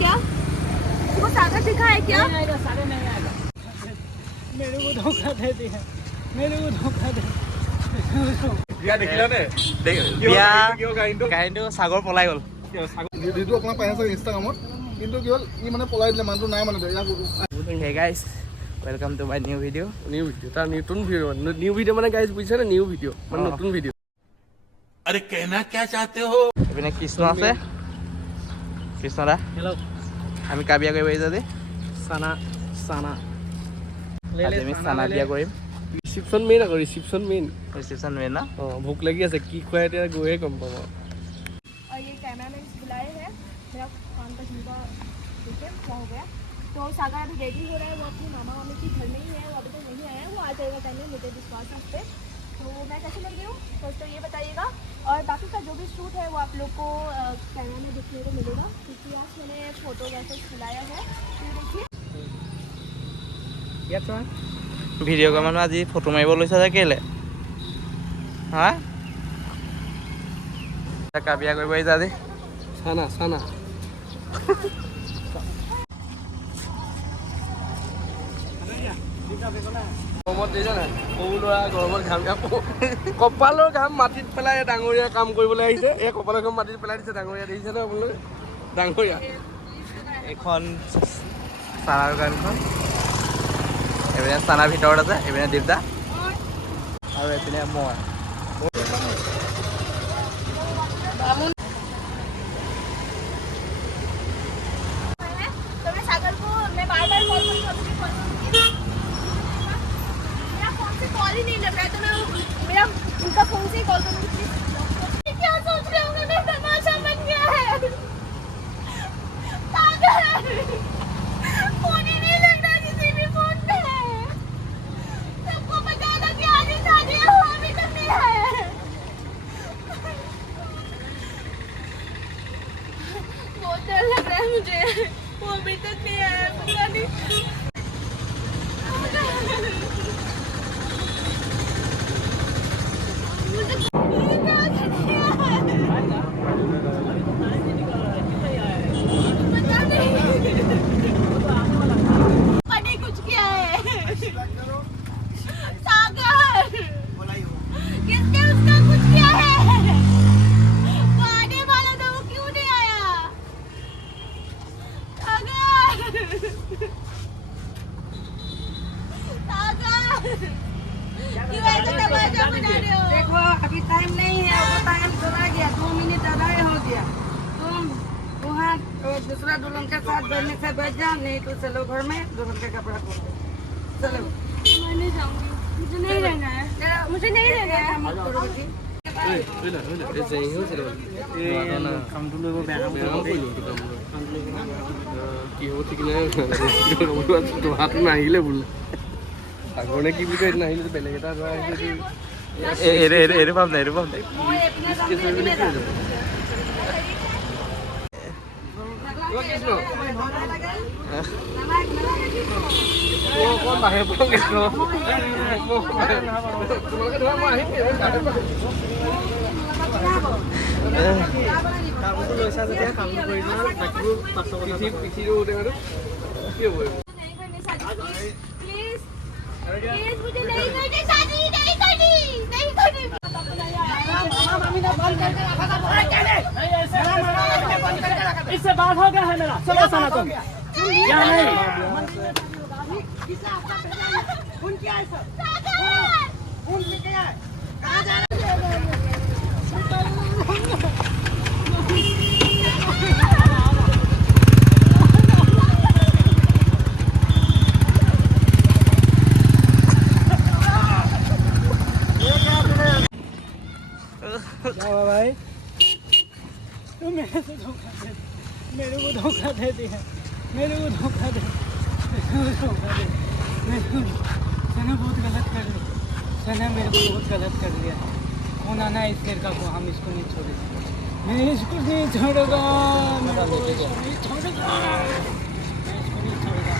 क्या? वो सागर दिखा है क्या? सागर नहीं आएगा। मेरे को धोखा दे दिया, मेरे को धोखा दे। বিয়া দেখিলা নে? বিয়া কাহিনীটো সাগৰ পলাই গ'ল। ভিডিঅ'টো অকণমান পাই আছে ইনষ্টাগ্ৰামত, কিন্তু কি হ'ল ই মানে পলাই দিলে, মানুহটো নাই মানে hey guys, welcome to my new video'. তাৰ নতুন ভিডিঅ', নিউ ভিডিঅ' মানে গাইজ বুজিছে নে? নিউ ভিডিঅ' মানে নতুন ভিডিঅ'। আরে कहना क्या चाहते हो? এইপিনে কৃষ্ণ আছে, কৃষ্ণ দা। হেল্ল', আমি কাবিয়া কৰিব আহিছোঁ আজি। চানা আজি আমি চানা বিয়া কৰিম। ৰিচিপশ্যন মেইন আকৌ, ৰিচিপশ্যন মেইন। ৰিচিপশ্যন মেইন না? অঁ, ভোক লাগি আছে, কি খুৱাই এতিয়া গৈহে গম পাম আৰু। और ये कैमरामैन बुलाए हैं, मेरा काम का जिनका ठीक है क्या हो गया। तो सागर अभी रेडी हो रहा है, वो अपनी मामा मामी की घर में ही है, वो अभी तक नहीं आया है, वो आ जाएगा टाइम में, मुझे विश्वास है उस पर। तो मैं कैसे लग रही हूँ फर्स्ट तो ये बताइएगा, और बाकी का जो भी शूट है वो आप लोग को कैमरा में देखने को मिलेगा, क्योंकि आज मैंने फोटोग्राफर बुलाया है। तो देखिए ভিডিঅ' কৰা মানুহ আজি ফটো মাৰিব লৈছা যে কেলে? হা? কাবিয়া কৰিব আহিছা আজি? চানা গৰমত দেখিছা নাই? সৰু ল'ৰা গৰমত ঘাম কপালৰ ঘাম মাটিত পেলাই ডাঙৰীয়া কাম কৰিবলৈ আহিছে। এই কপালৰ ঘাম মাটিত পেলাই দিছে ডাঙৰীয়া, দেখিছে ন আপোনালোকে? ডাঙৰীয়া এইখন চানাৰ দোকানখন, এইপিনে চানাৰ ভিতৰত আছে, এইপিনে দীপদা আৰু এইপিনে মই। तो मैं सागर को मैं बार बार कॉल करूँगी, मेरा फोन से कॉल ही नहीं लग रहा है, तो मैं मेरा उनका फोन से ही कॉल करूँगी प्लीज। क्या सोच रहे होंगे, मैं तमाशा बन गया है। सागर फोन ही नहीं लग रहा किसी भी फोन पे, सबको पता था कि आज ही शादी है, वो अभी तक नहीं आया है। बहुत डर लग रहा है मुझे, वो अभी तक नहीं आया, पता नहीं। मुझे क्या कर दिया है? पता नहीं, पता कुछ किया है। सागर किसने उसका कुछ किया है? वो आने वाला था, वो क्यों नहीं आया? क्यों ऐसा तमाशा बना रहे हो? देखो अभी टाइम नहीं है, वो टाइम चला गया, 2 मिनट आधा हो गया। तुम वहाँ तो दूसरा दुल्हन के साथ बैठने से बैठ जाओ, नहीं तो चलो घर में दुल्हन का कपड़ा खोल दो। चलो मैं नहीं जाऊंगी, मुझे नहीं रहना है, मुझे नहीं रहना है। কামটো লৈ বেয়া কাম কৰিলোঁ। কি হ'ব ঠিক নাই, হাতটো নাহিলে বোলে আগৰনে কি বুলি কয়, নাহিলে বেলেগ এটা আহিলে। এইটো পাম নাই, এইটো পাম নাই। অকণ বাহিৰ পৰা কৃষ্ণ তোমালোকে ধৰা মই আহিম কামটো লৈছা যেতিয়া কামটো কৰি লোৱা, বাকীবোৰ পাছৰ পিঠিটো টেঙাটো কি হ'ব? प्लीज प्लीज मुझे नहीं करनी शादी, नहीं करनी, नहीं करनी। इससे बात हो गया है मेरा, चलो साना तुम क्या नहीं क्या हुआ भाई? तो मेरे को धोखा दे, मेरे को धोखा दे दिया, मेरे को धोखा दे, सना बहुत गलत कर रही, सना मेरे को बहुत गलत कर दिया। कौन आना है इस लड़का को, हम इसको नहीं छोड़ेंगे, मैं इसको नहीं छोड़ूंगा, मेरा को इसको नहीं छोड़ूंगा, मैं इसको नहीं छोड़ूंगा,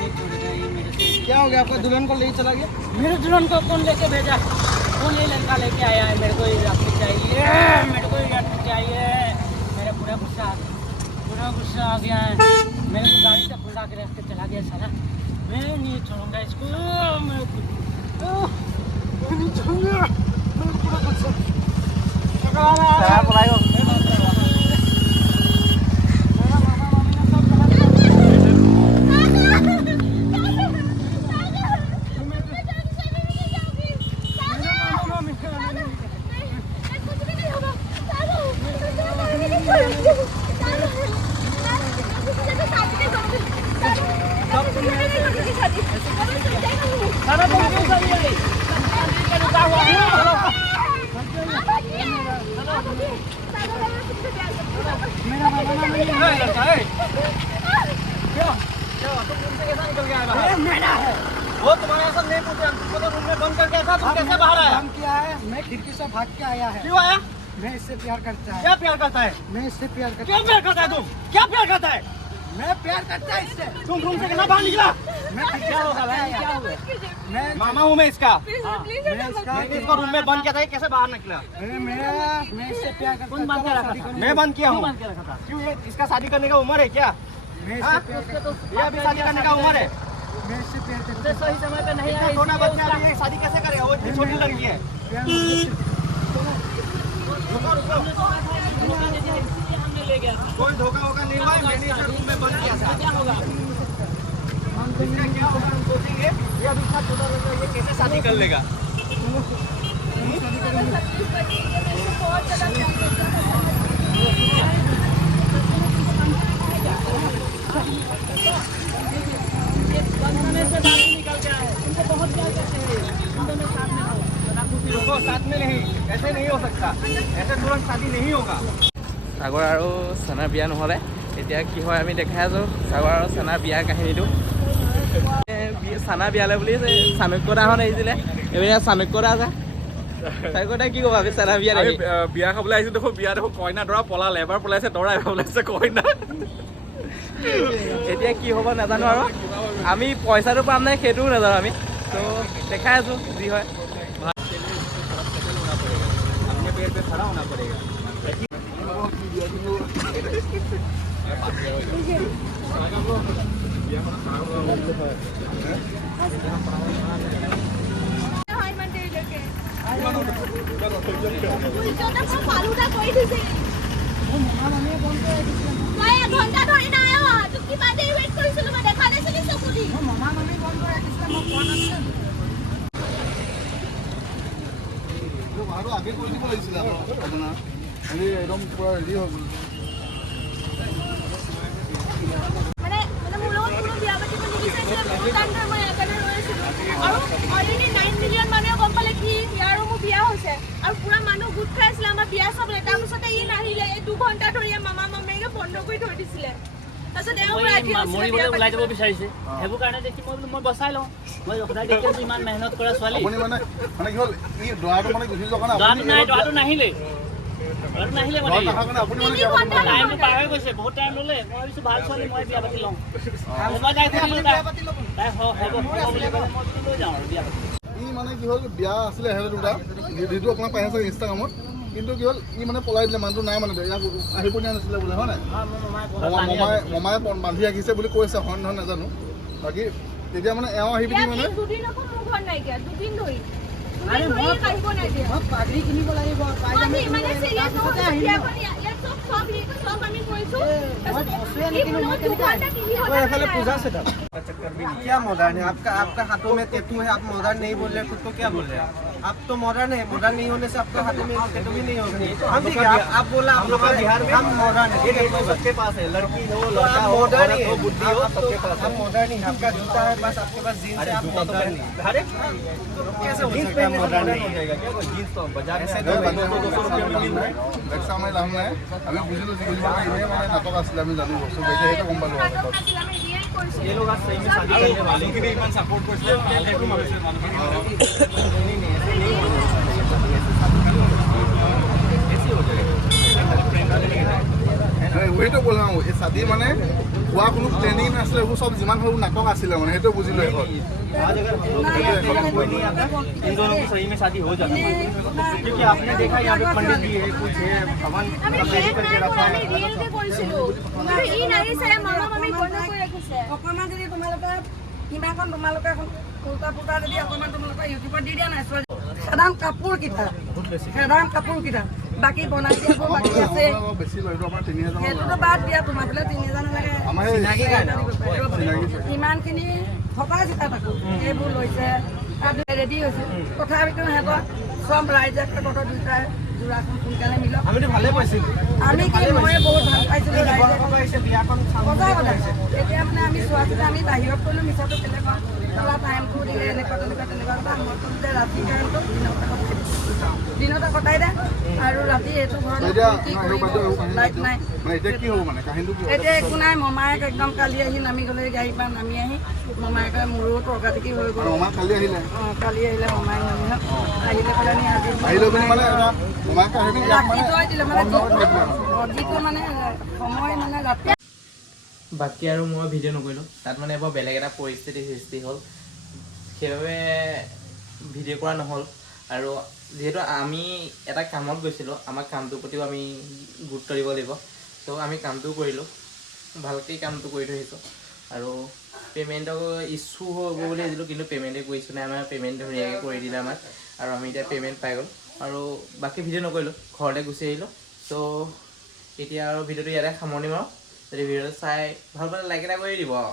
मैं इसको नहीं छोड़ूंगा। ये मेरे से क्या हो गया? आपका दुल्हन को ले चला गया? मेरे दुल्हन को कौन लेके भेजा? कौन ये लड़का लेके आया है? मेरे को ये चाहिए, मेरे को ये चाहिए, मेरा पूरा गुस्सा इतना गुस्सा आ गया है, मेरे को गाड़ी से खुला के रख के चला गया साला। मैं नहीं छोड़ूंगा इसको, मैं नहीं छोड़ूंगा। मैं पूरा गुस्सा वो तुम्हारे साथ नहीं पूछे, हम तुमको तो रूम में बंद करके था, तुम कैसे बाहर आया? काम किया है, मैं खिड़की से भाग के आया है। क्यों आया? मैं इससे प्यार करता है। क्या प्यार करता है? मैं इससे प्यार करता क्यों प्यार करता है तुम? क्या प्यार करता है? मैं प्यार करता है इससे। तुम रूम से कैसे बाहर निकला? मैं क्या होगा भाई, क्या होगा? मैं मामा हूँ मैं इसका। मैं इसको रूम में बंद किया था, ये कैसे बाहर निकला? मैं इससे प्यार करता हूँ। मैं बंद किया हूँ। क्यों, ये इसका शादी करने का उम्र है क्या? मैं इससे प्यार करता हूँ। ये अभी शादी करने का उम्र है। मैं इससे प्यार करता हूँ। सही समय पे नहीं इतना छोटा बच्चा अभी ये शादी कैसे करेगा? वो इतनी छोटी लड़की है। प्यार मुझे- रुको रुको, कोई धोखा होगा नहीं हुआ है, मैंने इसे रूम में बंद किया था। इसका क्या होगा हम सोचेंगे, ये अभी इतना छोटा लड़का है, ये कैसे शादी कर लेगा? रुको, साथ में नहीं, ऐसे नहीं हो सकता, ऐसे तुरंत शादी नहीं होगा। সাগৰ আৰু চেনাৰ বিয়া নহ'লে এতিয়া কি হয় আমি দেখাই আছোঁ সাগৰ আৰু চেনাৰ বিয়াৰ কাহিনীটো। চানা বিয়ালে বুলি চাণক্য দাহঁত আহিছিলে, এইপিনে চাণক্য দা আছে। চাণক্য দা কি ক'বা আমি চেনা বিয়া দেখি? বিয়া খাবলৈ আহিছোঁ, দেখোঁ বিয়া দেখোঁ কইনা দৰা পলালে, এবাৰ পলাইছে দৰা, এবাৰ পলাইছে কইনা। এতিয়া কি হ'ব নাজানো, আৰু আমি পইচাটো পাম নাই সেইটোও নাজানো আমি, তো দেখাই আছোঁ যি হয়। अपने पेड़ पे खड़ा होना पड़ेगा। ফালুদা কৰি দিছে মই এঘণ্টা ধৰি নাই অহা তোক কিবা দেৰি ৱেইট কৰিছিলোঁ মই দেখা নাছিলি চকু দি আৰু আগে কৰি দিব লাগিছিলে আপোনাৰ হেৰি একদম পুৰা ৰেডি হৈ গ'ল। মানে মোৰ লগত কোনো বিয়া পাতিব নিবিচাৰিছিলে বহুত টাইম ধৰি মই একেবাৰে ৰৈ আছিলোঁ আৰু অলৰেডি 9 মিলিয়ন মানুহে গম পালে কি ইয়াৰ আৰু মোৰ বিয়া হৈছে আৰু পুৰা মানুহ গোট খাই আছিলে আমাৰ বিয়া চাবলৈ। তাৰপিছতে ই নাহিলে, এই 2 ঘণ্টা ধৰি মামা মামীকে বন্ধ কৰি থৈ দিছিলে। তাৰপিছত মৰিবলৈ ওলাই যাব বিচাৰিছে, সেইবোৰ কাৰণে দেখি মই বোলো মই বচাই লওঁ। মই সদায় দেখি আছোঁ ইমান মেহনত কৰা ছোৱালী। আপুনি মানে কি হ'ল, ই দৰাটো মানে গুচি যোৱাৰ কাৰণে দৰাটো নাই, দৰাটো নাহিলে মানে দৰা নাহাৰ কাৰণে আপুনি মানে বিয়া পাতিব নোৱাৰে। টাইমটো পাৰ হৈ গৈছে, বহুত টাইম ল'লে। মই ভাবিছোঁ ভাল ছোৱালী, মই বিয়া পাতি লওঁ। মই তাই সুধিলোঁ, তাই হ'ব বুলি ক'লে, মই বোলো লৈ যাওঁ আৰু বিয়া পাতি। ই মানে কি হ'ল, বিয়া আছিলে সিহঁতে দুটা, যিটো আপোনাক পাই আছে ইনষ্টাগ্ৰামত, কিন্তু কি হ'ল ই মানে পলাই দিলে, মানুহটো নাই মানে ইয়াক আহিব দিয়া নাছিলে বোলে, হয় নাই? মমাই বান্ধি ৰাখিছে বুলি কৈছে, হয় নহয় নাজানো। বাকী তেতিয়া মানে এওঁ আহি পিনি মানে দুদিন আকৌ মোৰ ঘৰত নাইকিয়া, 2 দিন ধৰি আহিব নাই দিয়া পাগৰি কিনিব লাগিব, পাইজামা কিনিব মানে লাগিব, চিৰিয়াছ তাৰপিছতে আহিম ন। চব আমি কৰিছোঁ। क्या मॉडर्न है आपका हाथों में टैटू है, आप मॉडर्न नहीं बोल रहे, खुद को क्या बोल रहे हैं आप? तो मॉडर्न है, मॉडर्न नहीं होने से आपका हाथों में टैटू भी नहीं होगा। हम ठीक है, आप बोला आप लोग बिहार में हम मॉडर्न है, सबके पास है, लड़की हो लड़का हो, मॉडर्न हो, बुद्धि हो, सबके पास हम मॉडर्न ही। आपका जूता है बस, आपके पास जीन्स है, आप मॉडर्न नहीं। अरे कैसे हो सकता है मॉडर्न नहीं हो जाएगा क्या? जीन्स तो बाजार में 200 रुपये में मिल रहा है। বেগচা মাৰি লাভ নাই, আমি বুজিলোঁ যে এনেই মানে নাটক আছিলে, আমি জানো বস্তু বেছি সেইটো গম পালোঁ আৰু। ये लोग आज सही में शादी करने वाले हैं। ইমান ছাপোৰ্ট কৰিছিলে, ভাবিছে মানুহখিনি সেইটো ক'লো আৰু এই চাদি মানে হোৱা কোনো প্লেনিং নাছিলে, এইবোৰ চব যিমান সৰু নাটক আছিলে মানে সেইটো বুজিলোঁ এখন। आज अगर हम लोग कोई नहीं आता, इन दोनों की सही में शादी हो जाती है। क्योंकि आपने देखा यहाँ पे पंडित जी है, कुछ है, भगवान আমি सब रेडी करके रखा है। ৰিয়েলকে কৰিছিলোঁ, কিন্তু ই সীমাখন তোমালোকে এখন উল্টা পুল্টা যদি অকণমান তোমালোকে ইউটিউবত দি দিয়া নাই চোৱা সাধাৰণ কাপোৰকেইটা বাকী বনাই দিয়াবোৰ বাকী আছে বেছি লয় এইটো আমাৰ 3000 সেইটোতো বাদ দিয়া তোমাৰ বোলে 3000 নালাগে আমাৰ চিনাকি ইমানখিনি থকা চিতা থাকোঁ এইবোৰ লৈছে তাত ৰেডি হৈছে তথাপিতো সিহঁতৰ চব ৰাইজে তহঁতৰ দুটাই যোৰাখন সোনকালে মিলক আমিতো ভালে পাইছিলোঁ আমি কি মই বহুত ভাল পাইছিলোঁ ৰাইজে আহিছে বিয়াখন সঁচা কথা এতিয়া মানে আমি চোৱা চিতা আমি বাহিৰত কৰিলোঁ মিছাটো কেনেকুৱা চলা টাইমটো দিলে এনেকুৱা তেনেকুৱা এটা মই ক'লোঁ যে ৰাতি কাৰণেতো দিনতে কটাই দে আৰু ৰাতি এইটো ঘৰত কি কৰিব লাইট নাই মানে এতিয়া কি হ'ব মানে কাহিনীটো কি এতিয়া একো নাই মমায়েক একদম কালি আহি নামি গ'লে গাড়ীৰ পৰা নামি আহি মমায়েকে মোৰো তৰ্কাতৰ্কি হৈ গ'ল মমাই কালি আহিলে কালি আহিলে মমায়েক নামি আহিলে পেলানি আজি আহিলে বুলি মানে মমায়েক আহিলে ৰাখি থৈ দিলে মানে যিটো মানে সময় মানে ৰাতি বাকী আৰু মই ভিডিঅ' নকৰিলোঁ তাত মানে বৰ বেলেগ এটা পৰিস্থিতিৰ সৃষ্টি হ'ল সেইবাবে ভিডিঅ' কৰা নহ'ল আৰু যিহেতু আমি এটা কামত গৈছিলোঁ আমাৰ কামটোৰ প্ৰতিও আমি গুৰুত্ব দিব লাগিব ত' আমি কামটো কৰিলোঁ ভালকৈ কামটো কৰি থৈ আহিছোঁ আৰু পে'মেণ্টৰ ইছ্যু হ'ব বুলি ভাবিছিলোঁ কিন্তু পে'মেণ্টে কৰিছোঁ নাই আমাৰ পে'মেণ্ট ধুনীয়াকৈ কৰি দিলে আমাক আৰু আমি এতিয়া পে'মেণ্ট পাই গ'ল আৰু বাকী ভিডিঅ' নকৰিলোঁ ঘৰলৈ গুচি আহিলোঁ ত' এতিয়া আৰু ভিডিঅ'টো ইয়াতে সামৰণি মাৰোঁ যদি ভিডিঅ'টো চাই ভাল পালে লাইক এটা কৰি দিব আৰু